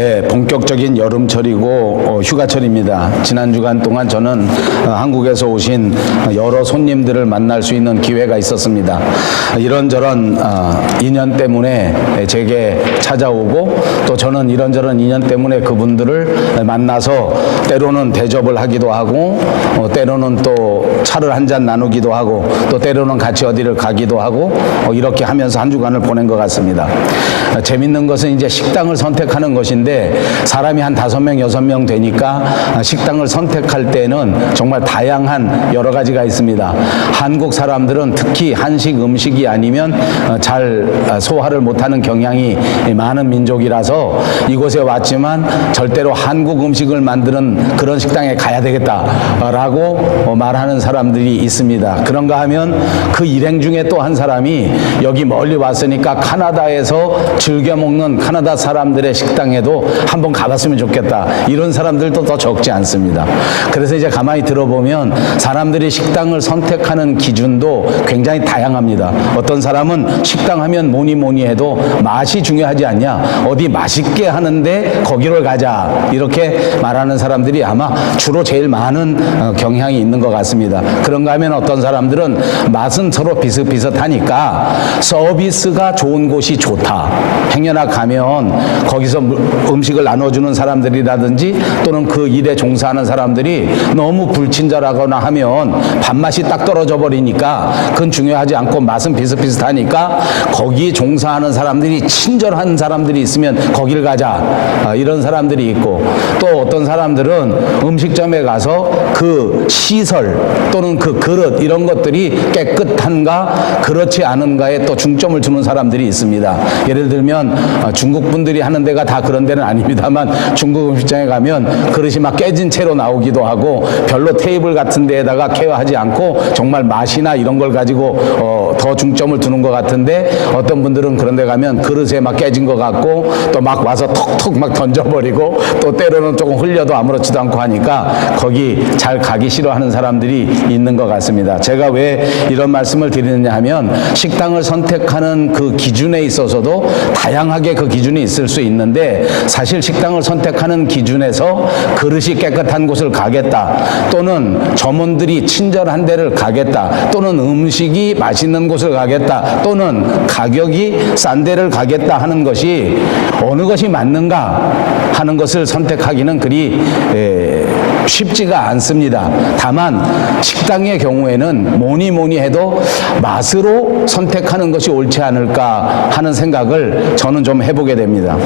예, 본격적인 여름철이고 휴가철입니다. 지난 주간 동안 저는 한국에서 오신 여러 손님들을 만날 수 있는 기회가 있었습니다. 이런저런 인연 때문에 제게 찾아오고 또 저는 이런저런 인연 때문에 그분들을 만나서 때로는 대접을 하기도 하고 때로는 또 차를 한잔 나누기도 하고 또 때로는 같이 어디를 가기도 하고 이렇게 하면서 한 주간을 보낸 것 같습니다. 재밌는 것은 이제 식당을 선택하는 것인데 사람이 한 5명, 6명 되니까 식당을 선택할 때는 정말 다양한 여러 가지가 있습니다. 한국 사람들은 특히 한식 음식이 아니면 잘 소화를 못하는 경향이 많은 민족이라서 이곳에 왔지만 절대로 한국 음식을 만드는 그런 식당에 가야 되겠다라고 말하는 사람들이 있습니다. 그런가 하면 그 일행 중에 또 한 사람이 여기 멀리 왔으니까 카나다에서 즐겨 먹는 카나다 사람들의 식당에도 한번 가봤으면 좋겠다. 이런 사람들도 더 적지 않습니다. 그래서 이제 가만히 들어보면 사람들이 식당을 선택하는 기준도 굉장히 다양합니다. 어떤 사람은 식당 하면 뭐니 해도 맛이 중요하지 않냐. 어디 맛있게 하는데 거기로 가자. 이렇게 말하는 사람들이 아마 주로 제일 많은 경향이 있는 것 같습니다. 그런가 하면 어떤 사람들은 맛은 서로 비슷비슷하니까 서비스가 좋은 곳이 좋다. 행여나 가면 거기서 음식을 나눠주는 사람들이라든지 또는 그 일에 종사하는 사람들이 너무 불친절하거나 하면 밥맛이 딱 떨어져 버리니까 그건 중요하지 않고 맛은 비슷비슷하니까 거기 종사하는 사람들이 친절한 사람들이 있으면 거길 가자. 이런 사람들이 있고 또 어떤 사람들은 음식점에 가서 그 시설 또는 그 그릇 이런 것들이 깨끗한가 그렇지 않은가에 또 중점을 주는 사람들이 있습니다. 예를 들면 중국 분들이 하는 데가 다 그런 데는 아닙니다만 중국 음식점에 가면 그릇이 막 깨진 채로 나오기도 하고 별로 테이블 같은 데에다가 케어하지 않고 정말 맛이나 이런 걸 가지고 더 중점을 두는 것 같은데 어떤 분들은 그런 데 가면 그릇에 막 깨진 것 같고 또 막 와서 톡톡 막 던져버리고 또 때로는 조금 흘려도 아무렇지도 않고 하니까 거기 잘 가기 싫어하는 사람들이 있는 것 같습니다. 제가 왜 이런 말씀을 드리느냐 하면 식당을 선택하는 그 기준에 있어서도 다양하게 그 기준이 있을 수 있는데 사실 식당을 선택하는 기준에서 그릇이 깨끗한 곳을 가겠다 또는 점원들이 친절한 데를 가겠다 또는 음식이 맛있는 곳을 가겠다 또는 가격이 싼 데를 가겠다 하는 것이 어느 것이 맞는가 하는 것을 선택하기는 그리 쉽지가 않습니다. 다만 식당의 경우에는 뭐니 해도 맛으로 선택하는 것이 옳지 않을까 하는 생각을 저는 좀 해보게 됩니다.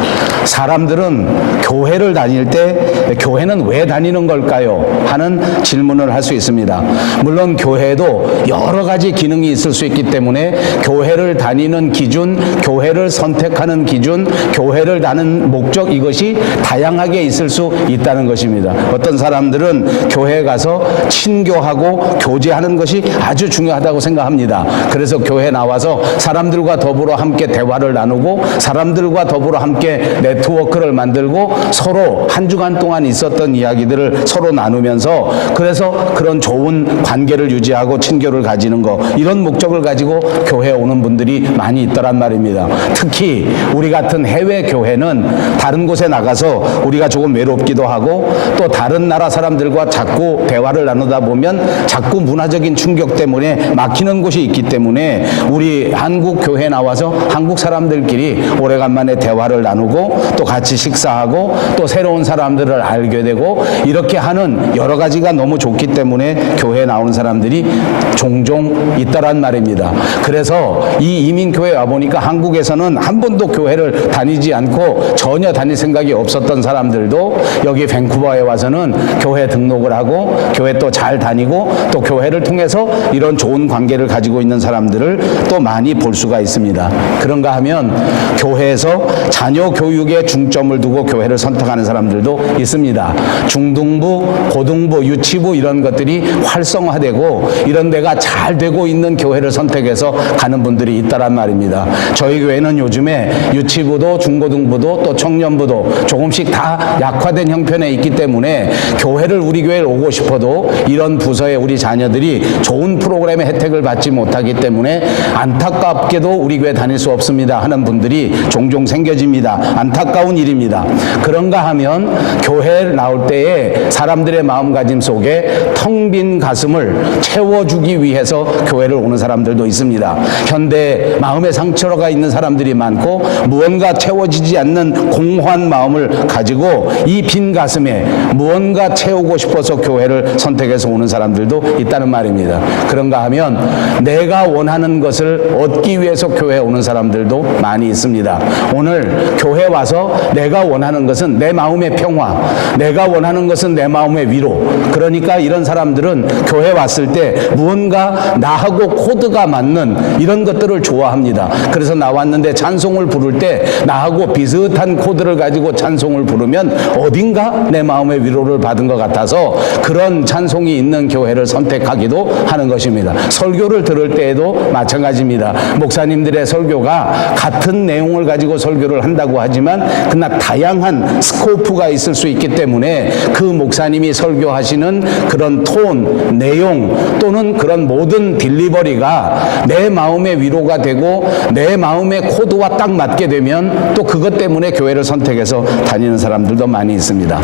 사람들은 교회를 다닐 때 교회는 왜 다니는 걸까요? 하는 질문을 할 수 있습니다. 물론 교회도 여러 가지 기능이 있을 수 있기 때문에 교회를 다니는 기준, 교회를 선택하는 기준, 교회를 다는 목적 이것이 다양하게 있을 수 있다는 것입니다. 어떤 사람들은 교회에 가서 친교하고 교제하는 것이 아주 중요하다고 생각합니다. 그래서 교회에 나와서 사람들과 더불어 함께 대화를 나누고 사람들과 더불어 함께 네트워크를 만들고 서로 한 주간 동안 있었던 이야기들을 서로 나누면서 그래서 그런 좋은 관계를 유지하고 친교를 가지는 거 이런 목적을 가지고 교회에 오는 분들이 많이 있더란 말입니다. 특히 우리 같은 해외 교회는 다른 곳에 나가서 우리가 조금 외롭기도 하고 또 다른 나라 사람들과 자꾸 대화를 나누다 보면 자꾸 문화적인 충격 때문에 막히는 곳이 있기 때문에 우리 한국 교회에 나와서 한국 사람들끼리 오래간만에 대화를 나누고 또 같이 식사하고 또 새로운 사람들을 알게 되고 이렇게 하는 여러 가지가 너무 좋기 때문에 교회에 나오는 사람들이 종종 있더란 말입니다. 그래서 이 이민교회에 와보니까 한국에서는 한 번도 교회를 다니지 않고 전혀 다닐 생각이 없었던 사람들도 여기 밴쿠버에 와서는 교회 등록을 하고 교회 또 잘 다니고 또 교회를 통해서 이런 좋은 관계를 가지고 있는 사람들을 또 많이 볼 수가 있습니다. 그런가 하면 교회에서 자녀 교육에 중점을 두고 교회를 선택하는 사람들도 있습니다. 중등부, 고등부, 유치부 이런 것들이 활성화되고 이런 데가 잘 되고 있는 교회를 선택해서 가는 분들이 있다란 말입니다. 저희 교회는 요즘에 유치부도 중고등부도 또 청년부도 조금씩 다 약화된 형편에 있기 때문에 교회 교회를 우리 교회에 오고 싶어도 이런 부서에 우리 자녀들이 좋은 프로그램의 혜택을 받지 못하기 때문에 안타깝게도 우리 교회 다닐 수 없습니다 하는 분들이 종종 생겨집니다. 안타까운 일입니다. 그런가 하면 교회에 나올 때에 사람들의 마음가짐 속에 텅 빈 가슴을 채워주기 위해서 교회를 오는 사람들도 있습니다. 현대 마음의 상처가 있는 사람들이 많고 무언가 채워지지 않는 공허한 마음을 가지고 이 빈 가슴에 무언가 채우고 싶어서 교회를 선택해서 오는 사람들도 있다는 말입니다. 그런가 하면 내가 원하는 것을 얻기 위해서 교회에 오는 사람들도 많이 있습니다. 오늘 교회 와서 내가 원하는 것은 내 마음의 평화, 내가 원하는 것은 내 마음의 위로. 그러니까 이런 사람들은 교회 왔을 때 무언가 나하고 코드가 맞는 이런 것들을 좋아합니다. 그래서 나왔는데 찬송을 부를 때 나하고 비슷한 코드를 가지고 찬송을 부르면 어딘가 내 마음의 위로를 받은 것 같아서 그런 찬송이 있는 교회를 선택하기도 하는 것입니다. 설교를 들을 때에도 마찬가지입니다. 목사님들의 설교가 같은 내용을 가지고 설교를 한다고 하지만 그러나 다양한 스코프가 있을 수 있기 때문에 그 목사님이 설교하시는 그런 톤, 내용 또는 그런 모든 딜리버리가 내 마음의 위로가 되고 내 마음의 코드와 딱 맞게 되면 또 그것 때문에 교회를 선택해서 다니는 사람들도 많이 있습니다.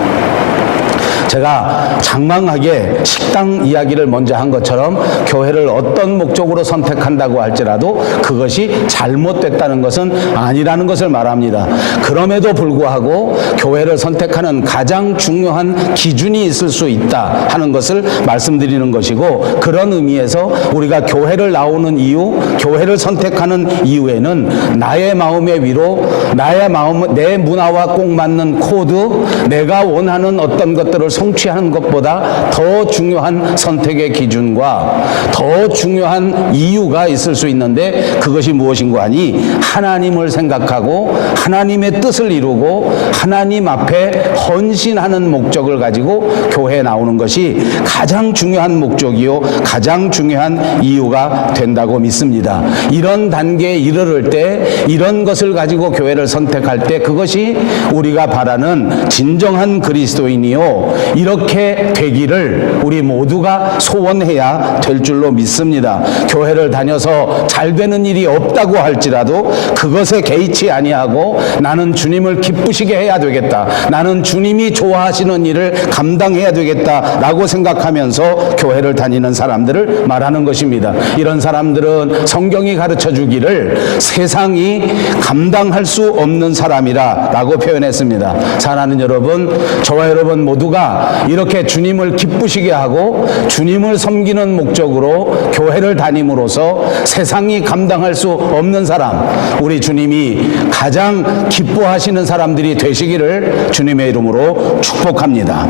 제가 장망하게 식당 이야기를 먼저 한 것처럼 교회를 어떤 목적으로 선택한다고 할지라도 그것이 잘못됐다는 것은 아니라는 것을 말합니다. 그럼에도 불구하고 교회를 선택하는 가장 중요한 기준이 있을 수 있다 하는 것을 말씀드리는 것이고, 그런 의미에서 우리가 교회를 나오는 이유, 교회를 선택하는 이유에는 나의 마음의 위로, 나의 마음, 내 문화와 꼭 맞는 코드, 내가 원하는 어떤 것들을 성취하는 것보다 더 중요한 선택의 기준과 더 중요한 이유가 있을 수 있는데, 그것이 무엇인가 하니 하나님을 생각하고 하나님의 뜻을 이루고 하나님 앞에 헌신하는 목적을 가지고 교회에 나오는 것이 가장 중요한 목적이요 가장 중요한 이유가 된다고 믿습니다. 이런 단계에 이르를 때, 이런 것을 가지고 교회를 선택할 때 그것이 우리가 바라는 진정한 그리스도인이요 이렇게 되기를 우리 모두가 소원해야 될 줄로 믿습니다. 교회를 다녀서 잘 되는 일이 없다고 할지라도 그것에 개의치 아니하고 나는 주님을 기쁘시게 해야 되겠다, 나는 주님이 좋아하시는 일을 감당해야 되겠다라고 생각하면서 교회를 다니는 사람들을 말하는 것입니다. 이런 사람들은 성경이 가르쳐 주기를 세상이 감당할 수 없는 사람이라고 표현했습니다. 사랑하는 여러분, 저와 여러분 모두가 이렇게 주님을 기쁘시게 하고 주님을 섬기는 목적으로 교회를 다님으로써 세상이 감당할 수 없는 사람, 우리 주님이 가장 기뻐하시는 사람들이 되시기를 주님의 이름으로 축복합니다.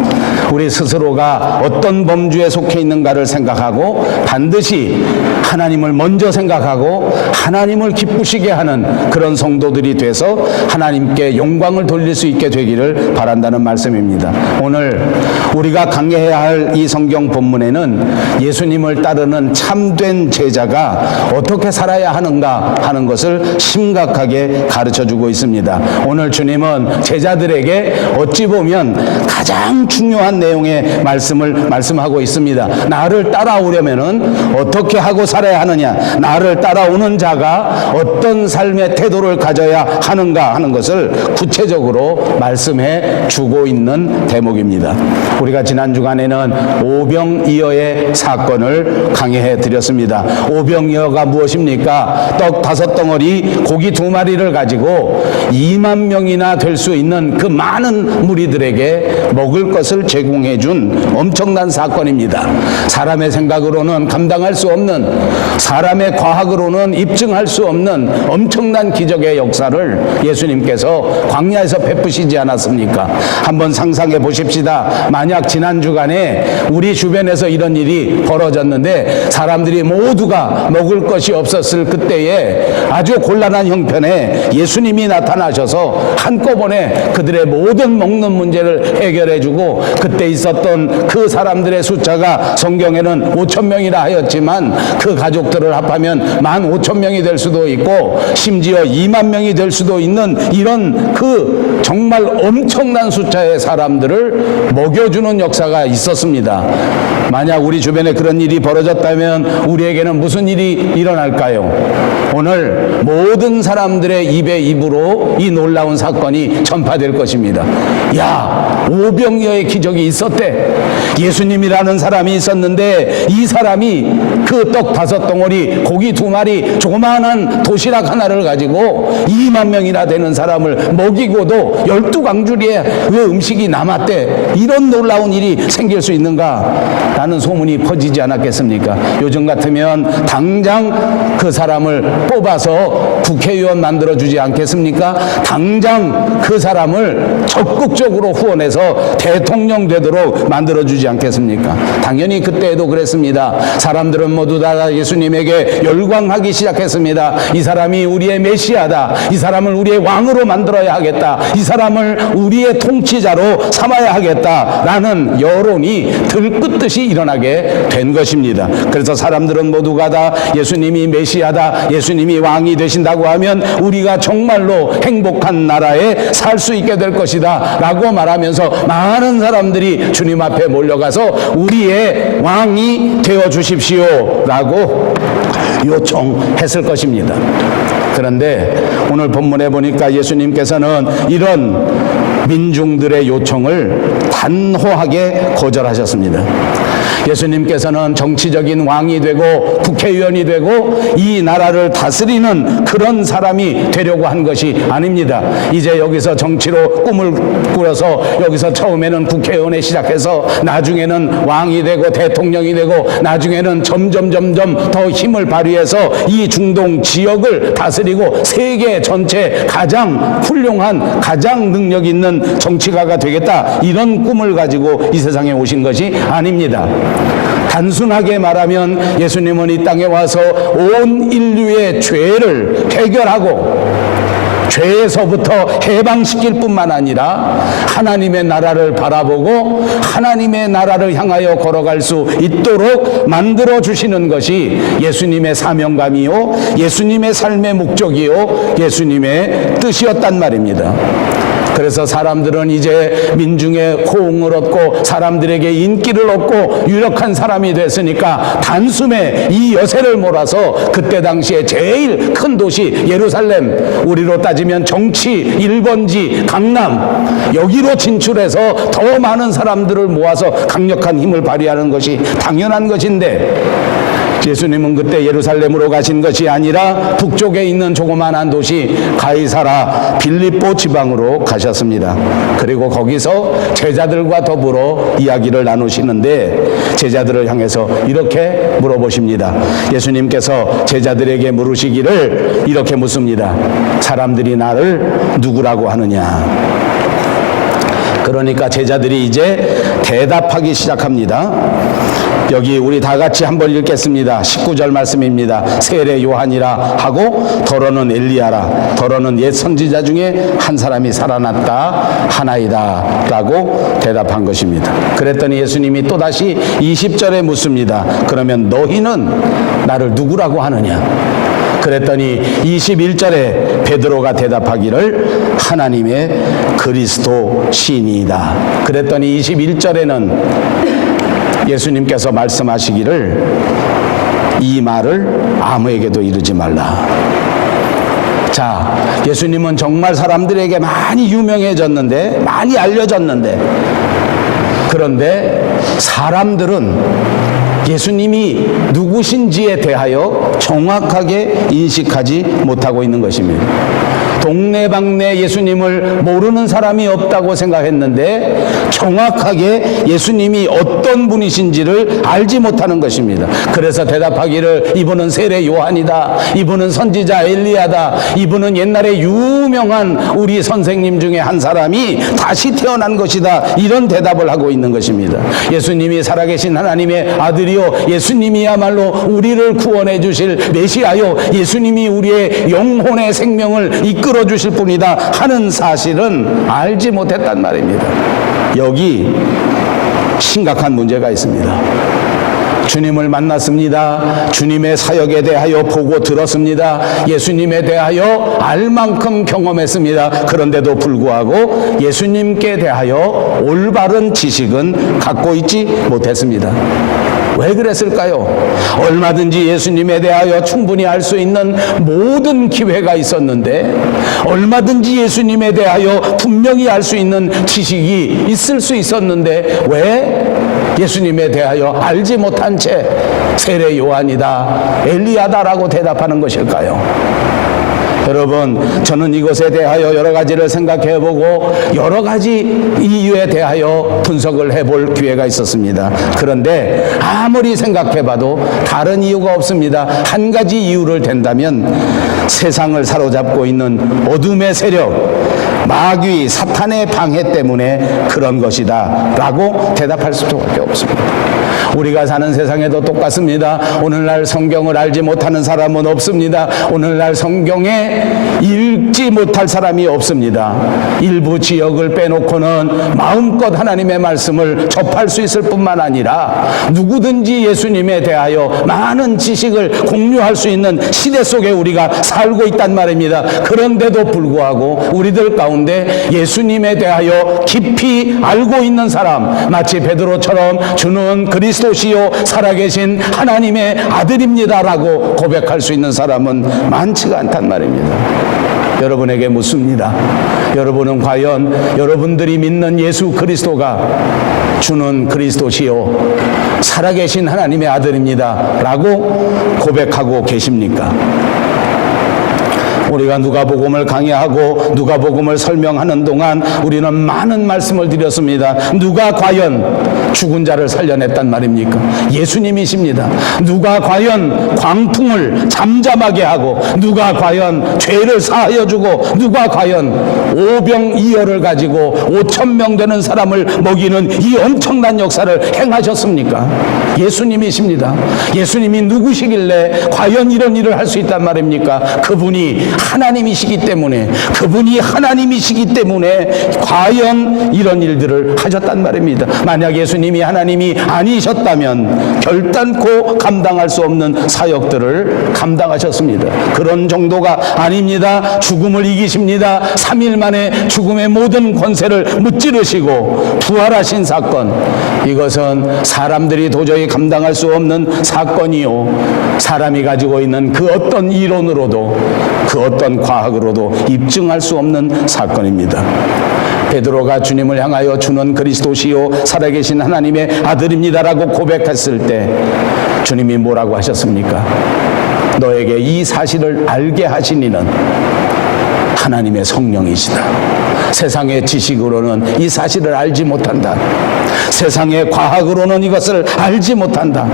우리 스스로가 어떤 범주에 속해 있는가를 생각하고 반드시 하나님을 먼저 생각하고 하나님을 기쁘시게 하는 그런 성도들이 돼서 하나님께 영광을 돌릴 수 있게 되기를 바란다는 말씀입니다. 오늘 우리가 강해해야 할 이 성경 본문에는 예수님을 따르는 참된 제자가 어떻게 살아야 하는가 하는 것을 심각하게 가르쳐주고 있습니다. 오늘 주님은 제자들에게 어찌 보면 가장 중요한 내용의 말씀을 말씀하고 있습니다. 나를 따라오려면은 어떻게 하고 살아야 하느냐, 나를 따라오는 자가 어떤 삶의 태도를 가져야 하는가 하는 것을 구체적으로 말씀해 주고 있는 대목입니다. 우리가 지난 주간에는 오병이어의 사건을 강해해 드렸습니다. 오병이어가 무엇입니까? 떡 5덩어리, 고기 2마리를 가지고 2만 명이나 될 수 있는 그 많은 무리들에게 먹을 것을 제공해 준 엄청난 사건입니다. 사람의 생각으로는 감당할 수 없는, 사람의 과학으로는 입증할 수 없는 엄청난 기적의 역사를 예수님께서 광야에서 베푸시지 않았습니까? 한번 상상해 보십시다. 만약 지난 주간에 우리 주변에서 이런 일이 벌어졌는데 사람들이 모두가 먹을 것이 없었을 그때에 아주 곤란한 형편에 예수님이 나타나셔서 한꺼번에 그들의 모든 먹는 문제를 해결해주고, 그때 있었던 그 사람들의 숫자가 성경에는 5,000명이라 하였지만 그 가족들을 합하면 15,000명이 될 수도 있고 심지어 2만 명이 될 수도 있는 이런 그 정말 엄청난 숫자의 사람들을 먹여주는 역사가 있었습니다. 만약 우리 주변에 그런 일이 벌어졌다면 우리에게는 무슨 일이 일어날까요? 오늘 모든 사람들의 입으로 이 놀라운 사건이 전파될 것입니다. 야, 오병이어의 기적이 있었대. 예수님이라는 사람이 있었는데 이 사람이 그 떡 5덩어리, 고기 2마리, 조그마한 도시락 하나를 가지고 2만 명이나 되는 사람을 먹이고도 12강줄의 왜 음식이 남았대. 이런 놀라운 일이 생길 수 있는가? 라는 소문이 퍼지지 않았겠습니까? 요즘 같으면 당장 그 사람을 뽑아서 국회의원 만들어주지 않겠습니까? 당장 그 사람을 적극적으로 후원해서 대통령 되도록 만들어주지 않겠습니까? 당연히 그때에도 그랬습니다. 사람들은 모두 다 예수님에게 열광하기 시작했습니다. 이 사람이 우리의 메시아다. 이 사람을 우리의 왕으로 만들어야 하겠다. 이 사람을 우리의 통치자로 삼아야 하겠다. 라는 여론이 들끓듯이 일어나게 된 것입니다. 그래서 사람들은 모두가 다 예수님이 메시아다, 예수님이 왕이 되신다고 하면 우리가 정말로 행복한 나라에 살 수 있게 될 것이다 라고 말하면서 많은 사람들이 주님 앞에 몰려가서 우리의 왕이 되어 주십시오 라고 요청했을 것입니다. 그런데 오늘 본문에 보니까 예수님께서는 이런 민중들의 요청을 단호하게 거절하셨습니다. 예수님께서는 정치적인 왕이 되고 국회의원이 되고 이 나라를 다스리는 그런 사람이 되려고 한 것이 아닙니다. 이제 여기서 정치로 꿈을 꾸려서 여기서 처음에는 국회의원에 시작해서 나중에는 왕이 되고 대통령이 되고 나중에는 점점 더 힘을 발휘해서 이 중동 지역을 다스리고 세계 전체 가장 훌륭한, 가장 능력 있는 정치가가 되겠다, 이런 꿈을 가지고 이 세상에 오신 것이 아닙니다. 단순하게 말하면 예수님은 이 땅에 와서 온 인류의 죄를 해결하고 죄에서부터 해방시킬 뿐만 아니라 하나님의 나라를 바라보고 하나님의 나라를 향하여 걸어갈 수 있도록 만들어 주시는 것이 예수님의 사명감이요, 예수님의 삶의 목적이요, 예수님의 뜻이었단 말입니다. 그래서 사람들은 이제 민중의 호응을 얻고 사람들에게 인기를 얻고 유력한 사람이 됐으니까 단숨에 이 여세를 몰아서 그때 당시에 제일 큰 도시 예루살렘, 우리로 따지면 정치 1번지 강남, 여기로 진출해서 더 많은 사람들을 모아서 강력한 힘을 발휘하는 것이 당연한 것인데, 예수님은 그때 예루살렘으로 가신 것이 아니라 북쪽에 있는 조그만한 도시 가이사라 빌립보 지방으로 가셨습니다. 그리고 거기서 제자들과 더불어 이야기를 나누시는데 제자들을 향해서 이렇게 물어보십니다. 예수님께서 제자들에게 물으시기를 이렇게 묻습니다. 사람들이 나를 누구라고 하느냐? 그러니까 제자들이 이제 대답하기 시작합니다. 여기 우리 다 같이 한번 읽겠습니다. 19절 말씀입니다. 세례 요한이라 하고 더러는 엘리야라, 더러는 옛 선지자 중에 한 사람이 살아났다 하나이다 라고 대답한 것입니다. 그랬더니 예수님이 또다시 20절에 묻습니다. 그러면 너희는 나를 누구라고 하느냐? 그랬더니 21절에 베드로가 대답하기를 하나님의 그리스도 신이다. 그랬더니 21절에는 예수님께서 말씀하시기를 이 말을 아무에게도 이르지 말라. 자, 예수님은 정말 사람들에게 많이 유명해졌는데, 많이 알려졌는데, 그런데 사람들은 예수님이 누구신지에 대하여 정확하게 인식하지 못하고 있는 것입니다. 동네방네 예수님을 모르는 사람이 없다고 생각했는데 정확하게 예수님이 어떤 분이신지를 알지 못하는 것입니다. 그래서 대답하기를 이분은 세례 요한이다, 이분은 선지자 엘리야다, 이분은 옛날에 유명한 우리 선생님 중에 한 사람이 다시 태어난 것이다, 이런 대답을 하고 있는 것입니다. 예수님이 살아계신 하나님의 아들이요, 예수님이야말로 우리를 구원해 주실 메시아요, 예수님이 우리의 영혼의 생명을 이끌어 주실 분이다 하는 사실은 알지 못했단 말입니다. 여기 심각한 문제가 있습니다. 주님을 만났습니다. 주님의 사역에 대하여 보고 들었습니다. 예수님에 대하여 알 만큼 경험했습니다. 그런데도 불구하고 예수님께 대하여 올바른 지식은 갖고 있지 못했습니다. 왜 그랬을까요? 얼마든지 예수님에 대하여 충분히 알 수 있는 모든 기회가 있었는데, 얼마든지 예수님에 대하여 분명히 알 수 있는 지식이 있을 수 있었는데, 왜 예수님에 대하여 알지 못한 채 세례 요한이다, 엘리야다라고 대답하는 것일까요? 여러분, 저는 이것에 대하여 여러 가지를 생각해보고 여러 가지 이유에 대하여 분석을 해볼 기회가 있었습니다. 그런데 아무리 생각해봐도 다른 이유가 없습니다. 한 가지 이유를 댄다면 세상을 사로잡고 있는 어둠의 세력, 마귀, 사탄의 방해 때문에 그런 것이다 라고 대답할 수밖에 없습니다. 우리가 사는 세상에도 똑같습니다. 오늘날 성경을 알지 못하는 사람은 없습니다. 오늘날 성경에 읽지 못할 사람이 없습니다. 일부 지역을 빼놓고는 마음껏 하나님의 말씀을 접할 수 있을 뿐만 아니라 누구든지 예수님에 대하여 많은 지식을 공유할 수 있는 시대 속에 우리가 살고 있단 말입니다. 그런데도 불구하고 우리들 가운데 예수님에 대하여 깊이 알고 있는 사람, 마치 베드로처럼 주는 그리스도시요 살아계신 하나님의 아들입니다라고 고백할 수 있는 사람은 많지가 않단 말입니다. 여러분에게 묻습니다. 여러분은 과연 여러분들이 믿는 예수 그리스도가 주는 그리스도시요 살아계신 하나님의 아들입니다 라고 고백하고 계십니까? 우리가 누가복음을 강의하고 누가복음을 설명하는 동안 우리는 많은 말씀을 드렸습니다. 누가 과연 죽은 자를 살려냈단 말입니까? 예수님이십니다. 누가 과연 광풍을 잠잠하게 하고, 누가 과연 죄를 사하여 주고, 누가 과연 오병이어를 가지고 5,000명 되는 사람을 먹이는 이 엄청난 역사를 행하셨습니까? 예수님이십니다. 예수님이 누구시길래 과연 이런 일을 할 수 있단 말입니까? 그분이 하나님이시기 때문에, 과연 이런 일들을 하셨단 말입니다. 만약 예수님이 하나님이 아니셨다면 결단코 감당할 수 없는 사역들을 감당하셨습니다. 그런 정도가 아닙니다. 죽음을 이기십니다. 3일 만에 죽음의 모든 권세를 무찌르시고 부활하신 사건, 이것은 사람들이 도저히 감당할 수 없는 사건이요, 사람이 가지고 있는 그 어떤 이론으로도 그 어떤 과학으로도 입증할 수 없는 사건입니다. 베드로가 주님을 향하여 주는 그리스도시요 살아계신 하나님의 아들입니다라고 고백했을 때 주님이 뭐라고 하셨습니까? 너에게 이 사실을 알게 하신 이는 하나님의 성령이시다. 세상의 지식으로는 이 사실을 알지 못한다. 세상의 과학으로는 이것을 알지 못한다.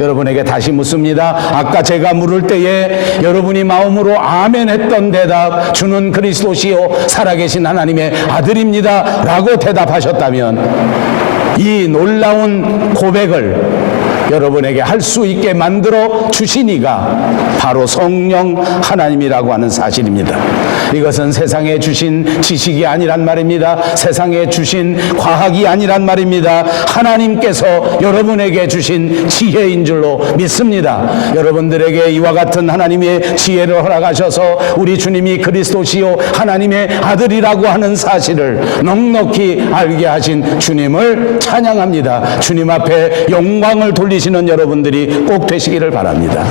여러분에게 다시 묻습니다. 아까 제가 물을 때에 여러분이 마음으로 아멘 했던 대답, 주는 그리스도시요 살아계신 하나님의 아들입니다 라고 대답하셨다면 이 놀라운 고백을 여러분에게 할 수 있게 만들어 주신 이가 바로 성령 하나님이라고 하는 사실입니다. 이것은 세상에 주신 지식이 아니란 말입니다. 세상에 주신 과학이 아니란 말입니다. 하나님께서 여러분에게 주신 지혜인 줄로 믿습니다. 여러분들에게 이와 같은 하나님의 지혜를 허락하셔서 우리 주님이 그리스도시요 하나님의 아들이라고 하는 사실을 넉넉히 알게 하신 주님을 찬양합니다. 주님 앞에 영광을 돌리시는 여러분들이 꼭 되시기를 바랍니다.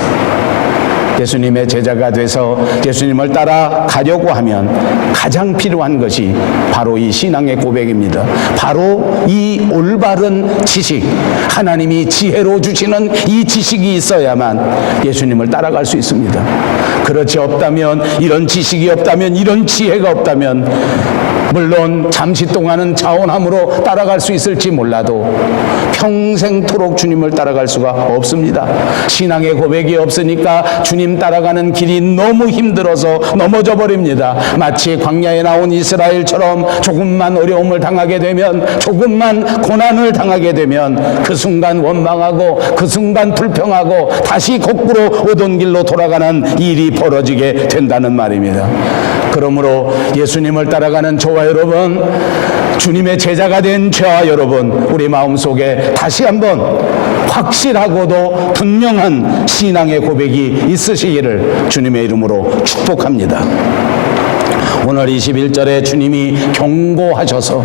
예수님의 제자가 돼서 예수님을 따라가려고 하면 가장 필요한 것이 바로 이 신앙의 고백입니다. 바로 이 올바른 지식, 하나님이 지혜로 주시는 이 지식이 있어야만 예수님을 따라갈 수 있습니다. 그렇지 없다면, 이런 지식이 없다면, 이런 지혜가 없다면 물론 잠시 동안은 자원함으로 따라갈 수 있을지 몰라도 평생토록 주님을 따라갈 수가 없습니다. 신앙의 고백이 없으니까 주님 따라가는 길이 너무 힘들어서 넘어져 버립니다. 마치 광야에 나온 이스라엘처럼 조금만 어려움을 당하게 되면, 조금만 고난을 당하게 되면 그 순간 원망하고 그 순간 불평하고 다시 거꾸로 오던 길로 돌아가는 일이 벌어지게 된다는 말입니다. 그러므로 예수님을 따라가는 저와 여러분, 주님의 제자가 된 저와 여러분, 우리 마음속에 다시 한번 확실하고도 분명한 신앙의 고백이 있으시기를 주님의 이름으로 축복합니다. 오늘 21절에 주님이 경고하셔서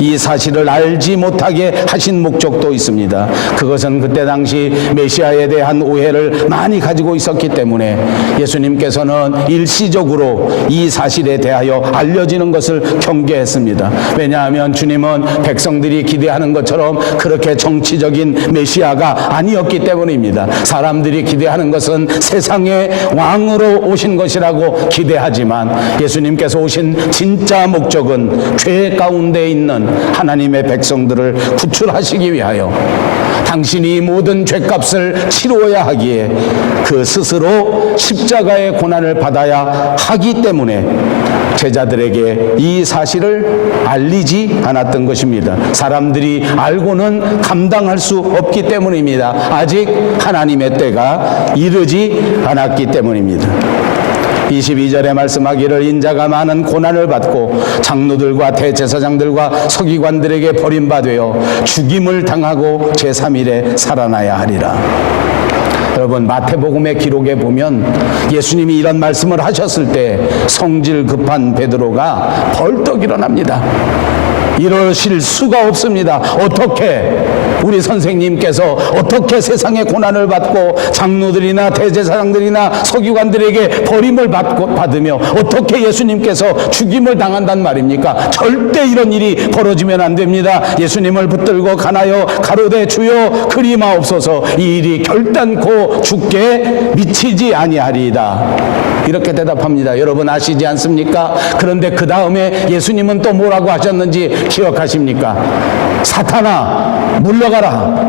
이 사실을 알지 못하게 하신 목적도 있습니다. 그것은 그때 당시 메시아에 대한 오해를 많이 가지고 있었기 때문에 예수님께서는 일시적으로 이 사실에 대하여 알려지는 것을 경계했습니다. 왜냐하면 주님은 백성들이 기대하는 것처럼 그렇게 정치적인 메시아가 아니었기 때문입니다. 사람들이 기대하는 것은 세상의 왕으로 오신 것이라고 기대하지만 예수님께서 오신 진짜 목적은 죄 가운데 있는 하나님의 백성들을 구출하시기 위하여 당신이 모든 죄값을 치루어야 하기에 그 스스로 십자가의 고난을 받아야 하기 때문에 제자들에게 이 사실을 알리지 않았던 것입니다. 사람들이 알고는 감당할 수 없기 때문입니다. 아직 하나님의 때가 이르지 않았기 때문입니다. 22절에 말씀하기를 인자가 많은 고난을 받고 장로들과 대제사장들과 서기관들에게 버림받아 죽임을 당하고 제3일에 살아나야 하리라. 여러분, 마태복음의 기록에 보면 예수님이 이런 말씀을 하셨을 때 성질 급한 베드로가 벌떡 일어납니다. 이러실 수가 없습니다. 어떻게 우리 선생님께서 어떻게 세상의 고난을 받고 장로들이나 대제사장들이나 서기관들에게 버림을 받으며 어떻게 예수님께서 죽임을 당한단 말입니까? 절대 이런 일이 벌어지면 안 됩니다. 예수님을 붙들고 가나요 가로되 주여 그리마옵소서, 이 일이 결단코 죽게 미치지 아니하리이다. 이렇게 대답합니다. 여러분 아시지 않습니까? 그런데 그 다음에 예수님은 또 뭐라고 하셨는지 기억하십니까? 사탄아 물러가라.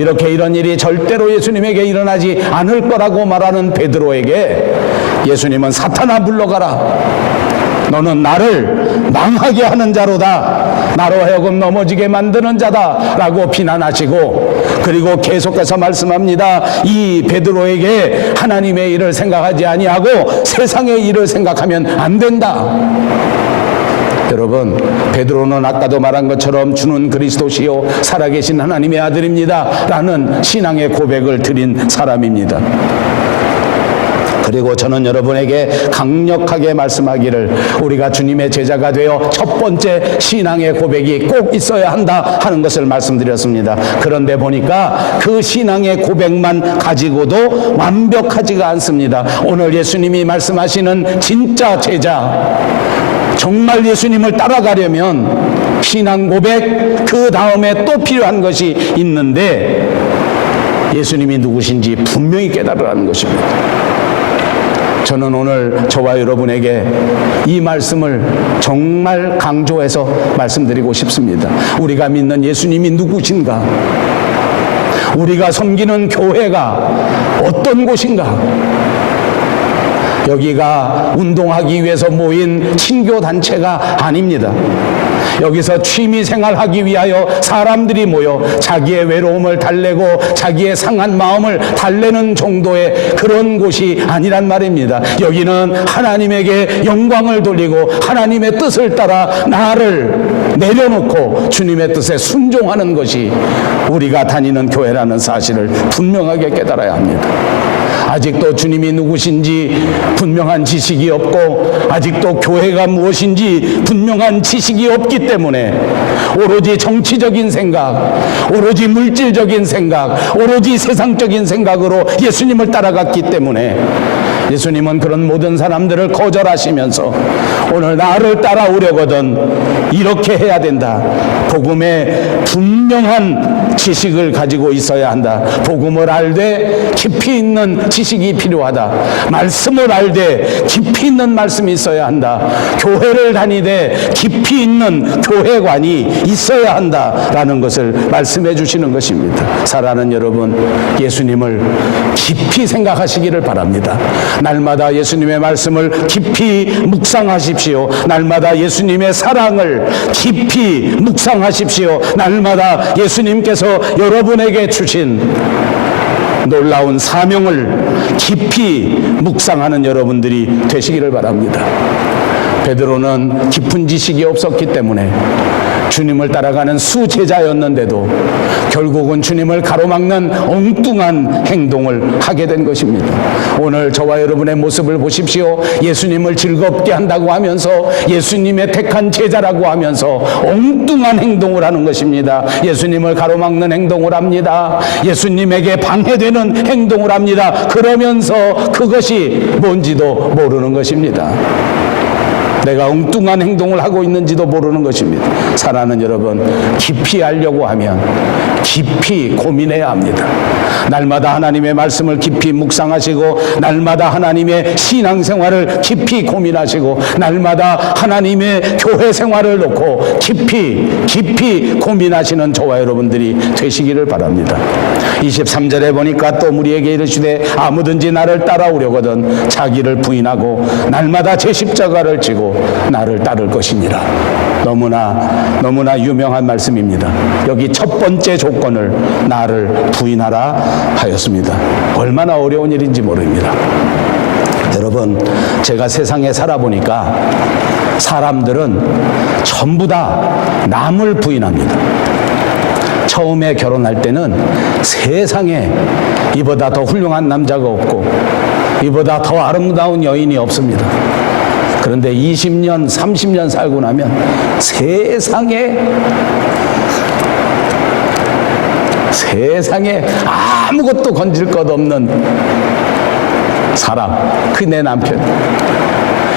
이렇게 이런 일이 절대로 예수님에게 일어나지 않을 거라고 말하는 베드로에게 예수님은 사탄아 물러가라. 너는 나를 망하게 하는 자로다. 나로 하여금 넘어지게 만드는 자다. 라고 비난하시고, 그리고 계속해서 말씀합니다. 이 베드로에게 하나님의 일을 생각하지 아니하고 세상의 일을 생각하면 안 된다. 여러분, 베드로는 아까도 말한 것처럼 주는 그리스도시요 살아계신 하나님의 아들입니다 라는 신앙의 고백을 드린 사람입니다. 그리고 저는 여러분에게 강력하게 말씀하기를, 우리가 주님의 제자가 되어 첫 번째 신앙의 고백이 꼭 있어야 한다 하는 것을 말씀드렸습니다. 그런데 보니까 그 신앙의 고백만 가지고도 완벽하지가 않습니다. 오늘 예수님이 말씀하시는 진짜 제자, 정말 예수님을 따라가려면 신앙 고백 그 다음에 또 필요한 것이 있는데, 예수님이 누구신지 분명히 깨달으라는 것입니다. 저는 오늘 저와 여러분에게 이 말씀을 정말 강조해서 말씀드리고 싶습니다. 우리가 믿는 예수님이 누구신가? 우리가 섬기는 교회가 어떤 곳인가? 여기가 운동하기 위해서 모인 친교단체가 아닙니다. 여기서 취미생활하기 위하여 사람들이 모여 자기의 외로움을 달래고 자기의 상한 마음을 달래는 정도의 그런 곳이 아니란 말입니다. 여기는 하나님에게 영광을 돌리고 하나님의 뜻을 따라 나를 내려놓고 주님의 뜻에 순종하는 것이 우리가 다니는 교회라는 사실을 분명하게 깨달아야 합니다. 아직도 주님이 누구신지 분명한 지식이 없고 아직도 교회가 무엇인지 분명한 지식이 없기 때문에 오로지 정치적인 생각, 오로지 물질적인 생각, 오로지 세상적인 생각으로 예수님을 따라갔기 때문에 예수님은 그런 모든 사람들을 거절하시면서 오늘 나를 따라오려거든 이렇게 해야 된다. 복음의 분명한 지식을 가지고 있어야 한다. 복음을 알되 깊이 있는 지식이 필요하다. 말씀을 알되 깊이 있는 말씀이 있어야 한다. 교회를 다니되 깊이 있는 교회관이 있어야 한다라는 것을 말씀해 주시는 것입니다. 사랑하는 여러분, 예수님을 깊이 생각하시기를 바랍니다. 날마다 예수님의 말씀을 깊이 묵상하십시오. 날마다 예수님의 사랑을 깊이 묵상하십시오. 날마다 예수님께서 여러분에게 주신 놀라운 사명을 깊이 묵상하는 여러분들이 되시기를 바랍니다. 베드로는 깊은 지식이 없었기 때문에 주님을 따라가는 수제자였는데도 결국은 주님을 가로막는 엉뚱한 행동을 하게 된 것입니다. 오늘 저와 여러분의 모습을 보십시오. 예수님을 즐겁게 한다고 하면서 예수님의 택한 제자라고 하면서 엉뚱한 행동을 하는 것입니다. 예수님을 가로막는 행동을 합니다. 예수님에게 방해되는 행동을 합니다. 그러면서 그것이 뭔지도 모르는 것입니다. 내가 엉뚱한 행동을 하고 있는지도 모르는 것입니다. 사랑하는 여러분, 깊이 알려고 하면 깊이 고민해야 합니다. 날마다 하나님의 말씀을 깊이 묵상하시고 날마다 하나님의 신앙생활을 깊이 고민하시고 날마다 하나님의 교회 생활을 놓고 깊이 고민하시는 저와 여러분들이 되시기를 바랍니다. 23절에 보니까 또 우리에게 이르시되 아무든지 나를 따라오려거든 자기를 부인하고 날마다 제 십자가를 지고 나를 따를 것이니라. 너무나 유명한 말씀입니다. 여기 첫 번째 조건을 나를 부인하라 하였습니다. 얼마나 어려운 일인지 모릅니다. 여러분, 제가 세상에 살아보니까 사람들은 전부 다 남을 부인합니다. 처음에 결혼할 때는 세상에 이보다 더 훌륭한 남자가 없고 이보다 더 아름다운 여인이 없습니다. 그런데 20년, 30년 살고 나면 세상에 아무것도 건질 것 없는 사람, 그 내 남편.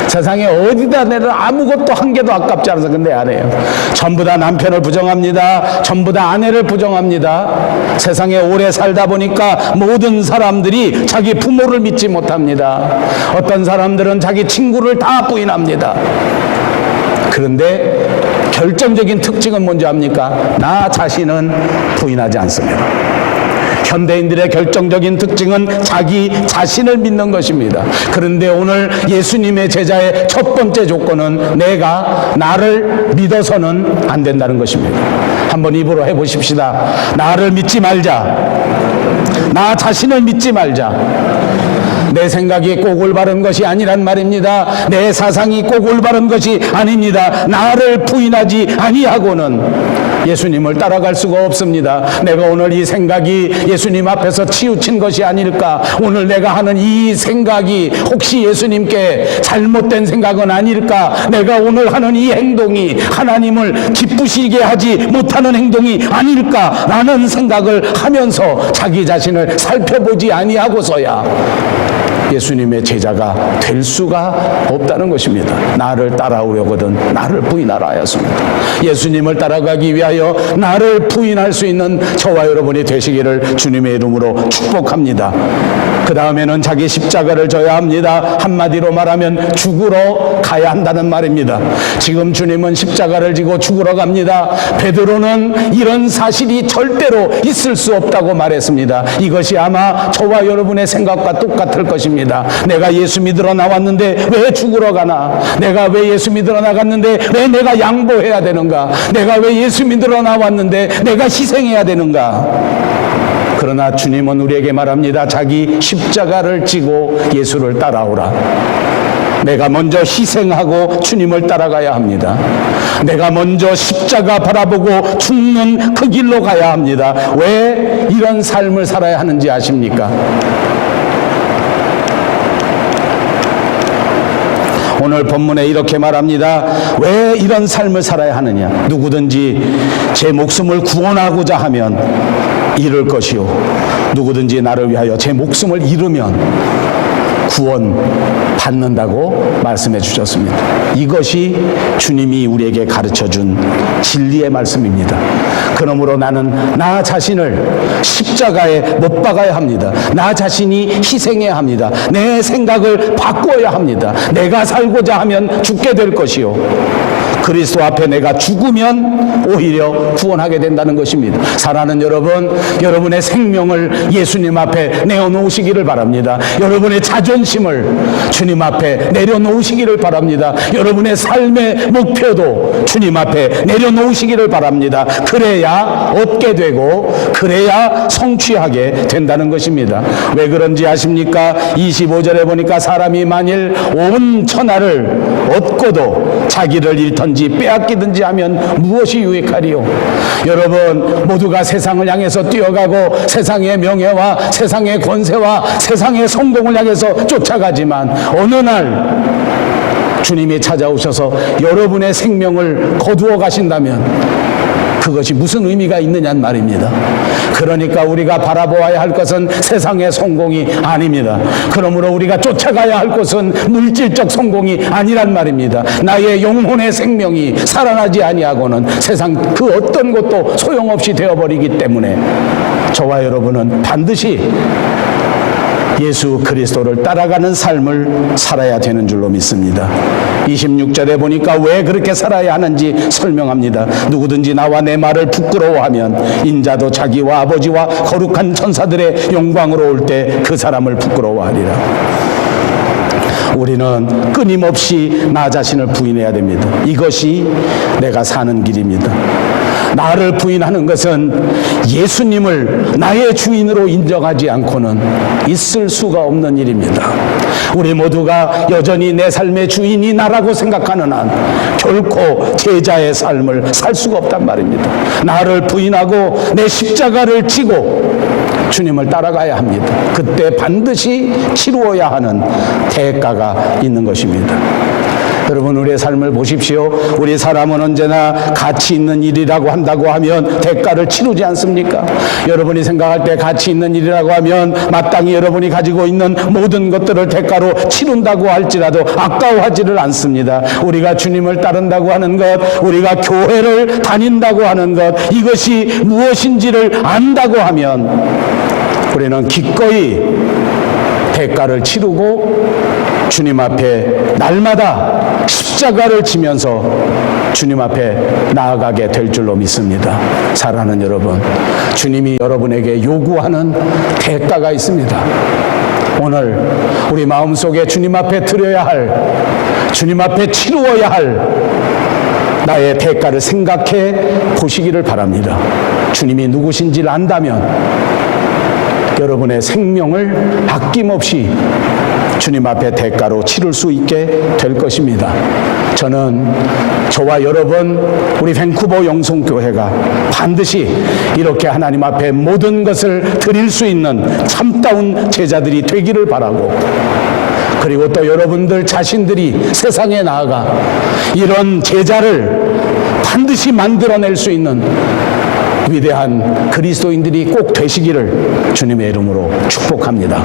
세상에 어디다 내를 아무것도 한 개도 아깝지 않아서 근데 안 해요. 전부 다 남편을 부정합니다. 전부 다 아내를 부정합니다. 세상에 오래 살다 보니까 모든 사람들이 자기 부모를 믿지 못합니다. 어떤 사람들은 자기 친구를 다 부인합니다. 그런데 결정적인 특징은 뭔지 압니까? 나 자신은 부인하지 않습니다. 현대인들의 결정적인 특징은 자기 자신을 믿는 것입니다. 그런데 오늘 예수님의 제자의 첫 번째 조건은 내가 나를 믿어서는 안 된다는 것입니다. 한번 입으로 해보십시다. 나를 믿지 말자. 나 자신을 믿지 말자. 내 생각이 꼭 올바른 것이 아니란 말입니다. 내 사상이 꼭 올바른 것이 아닙니다. 나를 부인하지 아니하고는 예수님을 따라갈 수가 없습니다. 내가 오늘 이 생각이 예수님 앞에서 치우친 것이 아닐까? 오늘 내가 하는 이 생각이 혹시 예수님께 잘못된 생각은 아닐까? 내가 오늘 하는 이 행동이 하나님을 기쁘시게 하지 못하는 행동이 아닐까? 라는 생각을 하면서 자기 자신을 살펴보지 아니하고서야 예수님의 제자가 될 수가 없다는 것입니다. 나를 따라오려거든 나를 부인하라 하였습니다. 예수님을 따라가기 위하여 나를 부인할 수 있는 저와 여러분이 되시기를 주님의 이름으로 축복합니다. 그 다음에는 자기 십자가를 져야 합니다. 한마디로 말하면 죽으러 가야 한다는 말입니다. 지금 주님은 십자가를 지고 죽으러 갑니다. 베드로는 이런 사실이 절대로 있을 수 없다고 말했습니다. 이것이 아마 저와 여러분의 생각과 똑같을 것입니다. 내가 예수 믿으러 나왔는데 왜 죽으러 가나? 내가 왜 예수 믿으러 나갔는데 왜 내가 양보해야 되는가? 내가 왜 예수 믿으러 나왔는데 내가 희생해야 되는가? 그러나 주님은 우리에게 말합니다. 자기 십자가를 지고 예수를 따라오라. 내가 먼저 희생하고 주님을 따라가야 합니다. 내가 먼저 십자가 바라보고 죽는 그 길로 가야 합니다. 왜 이런 삶을 살아야 하는지 아십니까? 오늘 본문에 이렇게 말합니다. 왜 이런 삶을 살아야 하느냐? 누구든지 제 목숨을 구원하고자 하면 잃을 것이요 누구든지 나를 위하여 제 목숨을 잃으면 구원 받는다고 말씀해 주셨습니다. 이것이 주님이 우리에게 가르쳐준 진리의 말씀입니다. 그러므로 나는 나 자신을 십자가에 못 박아야 합니다. 나 자신이 희생해야 합니다. 내 생각을 바꾸어야 합니다. 내가 살고자 하면 죽게 될 것이요 그리스도 앞에 내가 죽으면 오히려 구원하게 된다는 것입니다. 사랑하는 여러분, 여러분의 생명을 예수님 앞에 내어놓으시기를 바랍니다. 여러분의 자존심을 주님 앞에 내려놓으시기를 바랍니다. 여러분의 삶의 목표도 주님 앞에 내려놓으시기를 바랍니다. 그래야 얻게 되고 그래야 성취하게 된다는 것입니다. 왜 그런지 아십니까? 25절에 보니까 사람이 만일 온 천하를 얻고도 자기를 잃든지 빼앗기든지 하면 무엇이 유익하리요? 여러분 모두가 세상을 향해서 뛰어가고 세상의 명예와 세상의 권세와 세상의 성공을 향해서 쫓아가지만 어느 날 주님이 찾아오셔서 여러분의 생명을 거두어 가신다면 그것이 무슨 의미가 있느냐는 말입니다. 그러니까 우리가 바라보아야 할 것은 세상의 성공이 아닙니다. 그러므로 우리가 쫓아가야 할 것은 물질적 성공이 아니란 말입니다. 나의 영혼의 생명이 살아나지 아니하고는 세상 그 어떤 것도 소용없이 되어버리기 때문에 저와 여러분은 반드시 예수 그리스도를 따라가는 삶을 살아야 되는 줄로 믿습니다. 26절에 보니까 왜 그렇게 살아야 하는지 설명합니다. 누구든지 나와 내 말을 부끄러워하면 인자도 자기와 아버지와 거룩한 천사들의 영광으로 올 때 그 사람을 부끄러워하리라. 우리는 끊임없이 나 자신을 부인해야 됩니다. 이것이 내가 사는 길입니다. 나를 부인하는 것은 예수님을 나의 주인으로 인정하지 않고는 있을 수가 없는 일입니다. 우리 모두가 여전히 내 삶의 주인이 나라고 생각하는 한 결코 제자의 삶을 살 수가 없단 말입니다. 나를 부인하고 내 십자가를 지고 주님을 따라가야 합니다. 그때 반드시 치루어야 하는 대가가 있는 것입니다. 여러분 우리의 삶을 보십시오. 우리 사람은 언제나 가치 있는 일이라고 한다고 하면 대가를 치르지 않습니까? 여러분이 생각할 때 가치 있는 일이라고 하면 마땅히 여러분이 가지고 있는 모든 것들을 대가로 치른다고 할지라도 아까워하지를 않습니다. 우리가 주님을 따른다고 하는 것, 우리가 교회를 다닌다고 하는 것, 이것이 무엇인지를 안다고 하면 우리는 기꺼이 대가를 치르고 주님 앞에 날마다 십자가를 지면서 주님 앞에 나아가게 될 줄로 믿습니다. 사랑하는 여러분, 주님이 여러분에게 요구하는 대가가 있습니다. 오늘 우리 마음속에 주님 앞에 드려야 할, 주님 앞에 치루어야 할 나의 대가를 생각해 보시기를 바랍니다. 주님이 누구신지를 안다면 여러분의 생명을 아낌없이 주님 앞에 대가로 치를 수 있게 될 것입니다. 저는 저와 여러분 우리 밴쿠버 영성교회가 반드시 이렇게 하나님 앞에 모든 것을 드릴 수 있는 참다운 제자들이 되기를 바라고, 그리고 또 여러분들 자신들이 세상에 나아가 이런 제자를 반드시 만들어낼 수 있는 위대한 그리스도인들이 꼭 되시기를 주님의 이름으로 축복합니다.